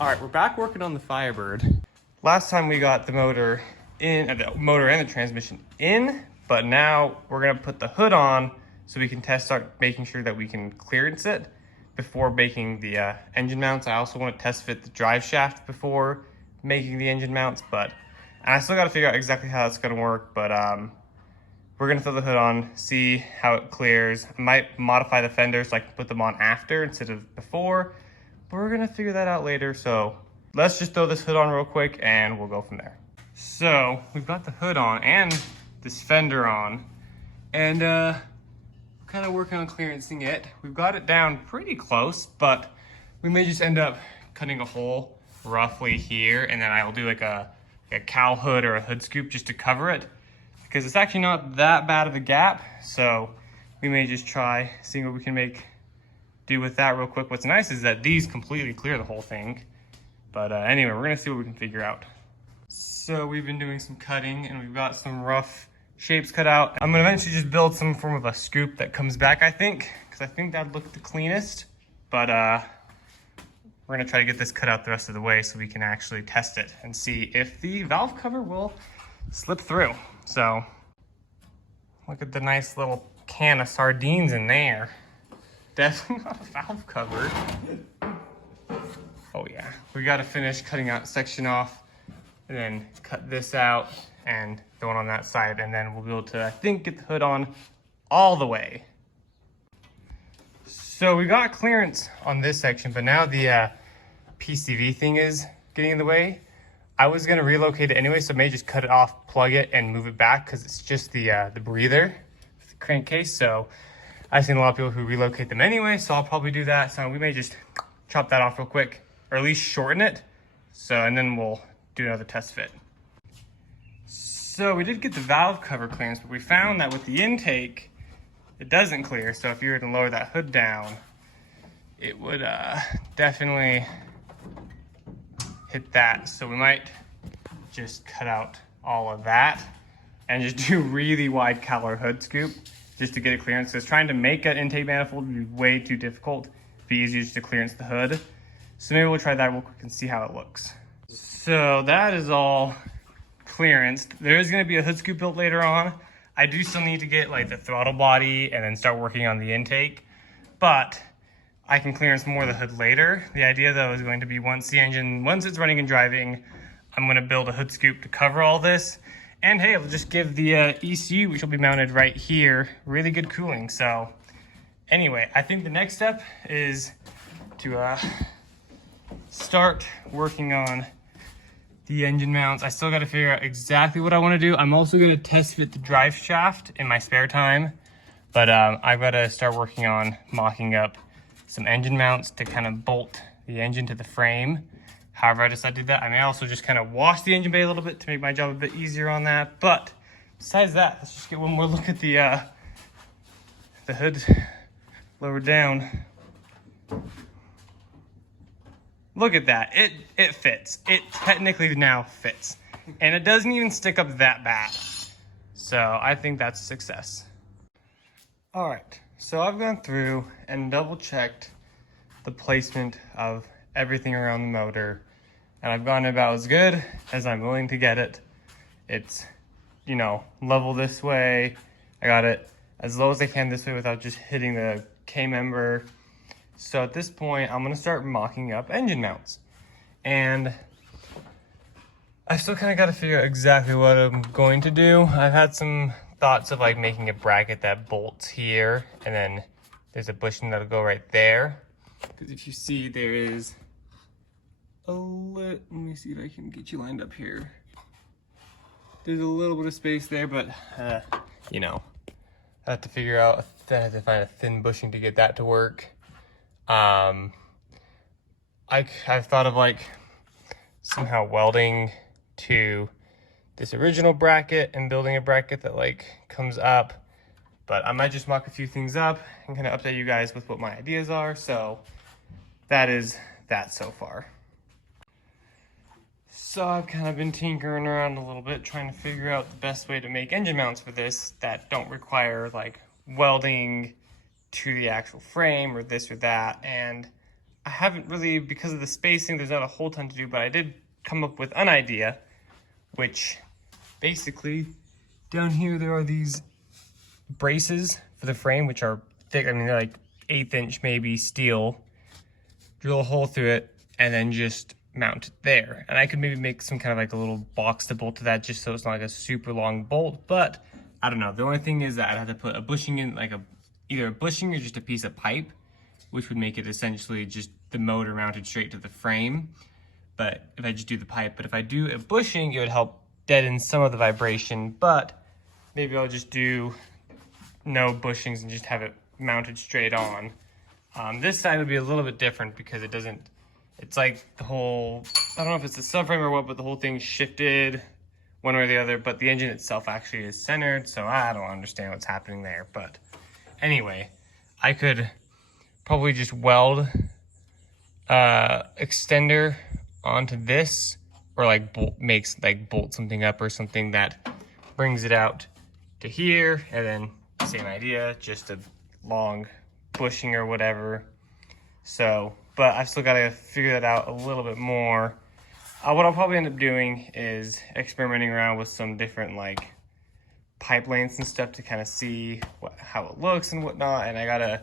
All right, we're back working on the Firebird. Last time we got the motor in, the motor and the transmission in, but now we're gonna put the hood on so we can start making sure that we can clearance it before making the engine mounts. I also want to test fit the drive shaft before making the engine mounts, and I still got to figure out exactly how that's gonna work, but we're gonna throw the hood on, see how it clears. I might modify the fenders so I can put them on after instead of before. But we're gonna figure that out later, so let's just throw this hood on real quick and we'll go from there. So we've got the hood on and this fender on, and kind of working on clearancing it. We've got it down pretty close, but we may just end up cutting a hole roughly here, and then I'll do like a cowl hood or a hood scoop just to cover it, because it's actually not that bad of a gap. So we may just try seeing what we can do with that real quick. What's nice is that these completely clear the whole thing. But anyway, we're gonna see what we can figure out. So we've been doing some cutting and we've got some rough shapes cut out. I'm gonna eventually just build some form of a scoop that comes back, I think, because I think that'd look the cleanest. But we're gonna try to get this cut out the rest of the way so we can actually test it and see if the valve cover will slip through. So look at the nice little can of sardines in there. Definitely not a valve cover. Oh yeah, we gotta finish cutting out section off and then cut this out and the one on that side, and then we'll be able to, I think, get the hood on all the way. So we got clearance on this section, but now the PCV thing is getting in the way. I was gonna relocate it anyway, so I may just cut it off, plug it, and move it back, because it's just the breather, the crankcase. So I've seen a lot of people who relocate them anyway, so I'll probably do that. So we may just chop that off real quick, or at least shorten it. So, and then we'll do another test fit. So we did get the valve cover clearance, but we found that with the intake, it doesn't clear. So if you were to lower that hood down, it would definitely hit that. So we might just cut out all of that and just do really wide caliber hood scoop just to get it clearance. Because trying to make an intake manifold would be way too difficult. It'd be easier just to clearance the hood. So maybe we'll try that real quick and see how it looks. So that is all clearanced. There is going to be a hood scoop built later on. I do still need to get like the throttle body and then start working on the intake, but I can clearance more of the hood later. The idea though is going to be once it's running and driving, I'm going to build a hood scoop to cover all this. And hey, it'll just give the ECU, which will be mounted right here, really good cooling. So anyway, I think the next step is to start working on the engine mounts. I still got to figure out exactly what I want to do. I'm also going to test fit the drive shaft in my spare time, but I've got to start working on mocking up some engine mounts to kind of bolt the engine to the frame. However I decide to do that, I may also just kind of wash the engine bay a little bit to make my job a bit easier on that. But besides that, let's just get one more look at the hood lowered down. Look at that, it fits. It technically now fits. And it doesn't even stick up that bad. So I think that's a success. All right, so I've gone through and double checked the placement of everything around the motor, and I've gotten about as good as I'm willing to get it. It's, you know, level this way. I got it as low as I can this way without just hitting the K-member. So at this point, I'm gonna start mocking up engine mounts. And I still kind of got to figure out exactly what I'm going to do. I've had some thoughts of like making a bracket that bolts here, and then there's a bushing that'll go right there. Because if you see, there is let me see if I can get you lined up here. There's a little bit of space there, but you know, I have to figure out, I have to find a thin bushing to get that to work. I've thought of like somehow welding to this original bracket and building a bracket that like comes up, but I might just mock a few things up and kind of update you guys with what my ideas are. So that is that so far. So I've kind of been tinkering around a little bit, trying to figure out the best way to make engine mounts for this that don't require like welding to the actual frame or this or that. And I haven't really, because of the spacing, there's not a whole ton to do, but I did come up with an idea, which basically down here there are these braces for the frame, which are thick. I mean, they're like 1/8 inch maybe steel. Drill a hole through it and then just mount it there. And I could maybe make some kind of like a little box to bolt to that, just so it's not like a super long bolt. But I don't know. The only thing is that I'd have to put a bushing in, like either a bushing or just a piece of pipe, which would make it essentially just the motor mounted straight to the frame. But if I just do the pipe, but if I do a bushing, it would help deaden some of the vibration. But maybe I'll just do no bushings and just have it mounted straight on. This side would be a little bit different because it doesn't, it's like the whole, I don't know if it's the subframe or what, but the whole thing's shifted one way or the other, but the engine itself actually is centered, so I don't understand what's happening there. But anyway, I could probably just weld extender onto this, or like bolt something up or something that brings it out to here, and then same idea, just a long bushing or whatever. So, but I've still got to figure that out a little bit more. What I'll probably end up doing is experimenting around with some different like pipe lengths and stuff to kind of see how it looks and whatnot. And I gotta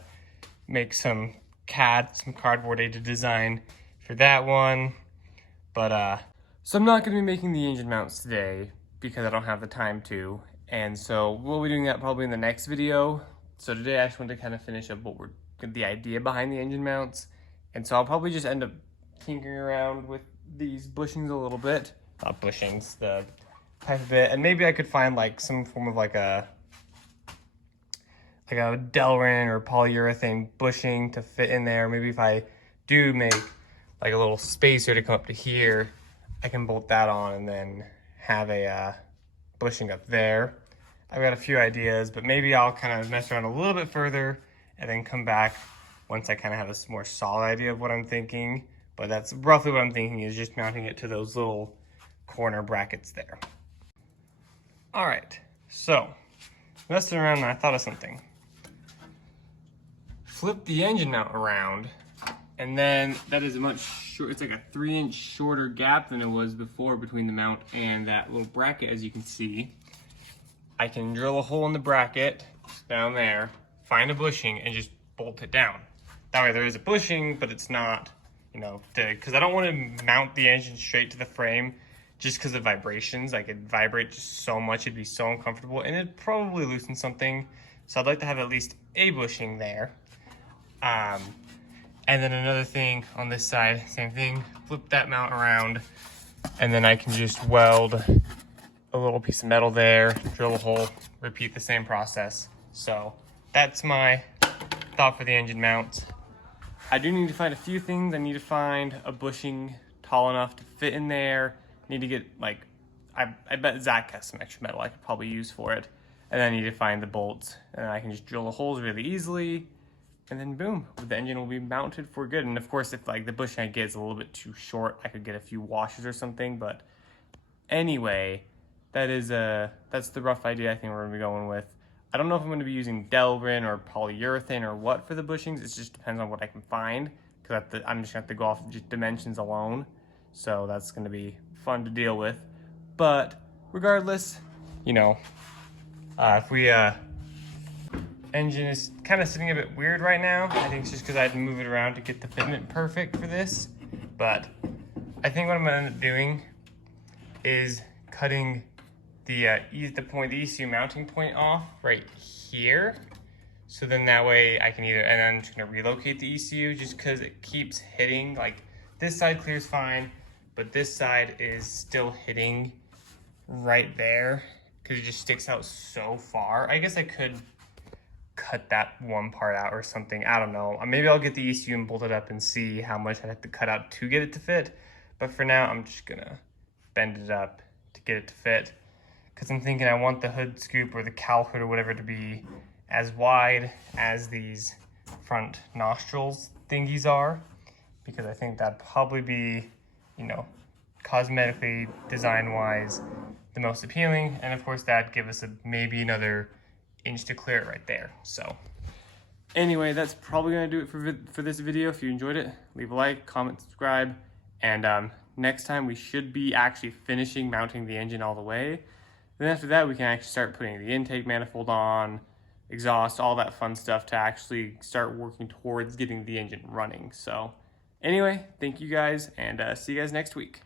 make some cardboard aided design for that one. But so I'm not gonna be making the engine mounts today because I don't have the time to. And so we'll be doing that probably in the next video. So today I just wanted to kind of finish up the idea behind the engine mounts. And so I'll probably just end up tinkering around with these bushings a little bit. Not bushings, the pipe a bit. And maybe I could find like some form of like a Delrin or polyurethane bushing to fit in there. Maybe if I do make like a little spacer to come up to here, I can bolt that on and then have a bushing up there. I've got a few ideas, but maybe I'll kind of mess around a little bit further and then come back once I kind of have a more solid idea of what I'm thinking. But that's roughly what I'm thinking, is just mounting it to those little corner brackets there. All right, so messing around and I thought of something. Flip the engine mount around, and then that is a much short, it's like a 3-inch shorter gap than it was before between the mount and that little bracket, as you can see. I can drill a hole in the bracket down there, find a bushing, and just bolt it down. That way there is a bushing, but it's not, you know, because I don't want to mount the engine straight to the frame just because of vibrations. Like, it'd vibrate just so much, it'd be so uncomfortable, and it'd probably loosen something. So I'd like to have at least a bushing there. And then another thing on this side, same thing, flip that mount around, and then I can just weld a little piece of metal there, drill a hole, repeat the same process. So that's my thought for the engine mount. I do need to find a few things. I need to find a bushing tall enough to fit in there. Need to get, like, I bet Zach has some extra metal I could probably use for it. And then I need to find the bolts, and I can just drill the holes really easily. And then boom, the engine will be mounted for good. And of course, if like the bushing I get is a little bit too short, I could get a few washers or something. But anyway, that's the rough idea I think we're gonna be going with. I don't know if I'm gonna be using Delrin or polyurethane or what for the bushings. It just depends on what I can find, because I'm just gonna have to go off just dimensions alone. So that's gonna be fun to deal with. But regardless, you know, if we engine is kind of sitting a bit weird right now. I think it's just because I had to move it around to get the fitment perfect for this. But I think what I'm gonna end up doing is cutting the ECU mounting point off right here. So then that way I can and then I'm just gonna relocate the ECU, just because it keeps hitting. Like, this side clears fine, but this side is still hitting right there because it just sticks out so far. I guess I could cut that one part out or something. I don't know. Maybe I'll get the ECU and bolt it up and see how much I have to cut out to get it to fit. But for now, I'm just gonna bend it up to get it to fit, because I'm thinking I want the hood scoop or the cowl hood or whatever to be as wide as these front nostrils thingies are, because I think that'd probably be, you know, cosmetically, design-wise, the most appealing. And of course, that'd give us maybe another inch to clear it right there. So Anyway, that's probably gonna do it for this video. If you enjoyed it, leave a like, comment, subscribe, and next time we should be actually finishing mounting the engine all the way. Then after that, we can actually start putting the intake manifold on, exhaust, all that fun stuff to actually start working towards getting the engine running. So anyway, thank you guys, and see you guys next week.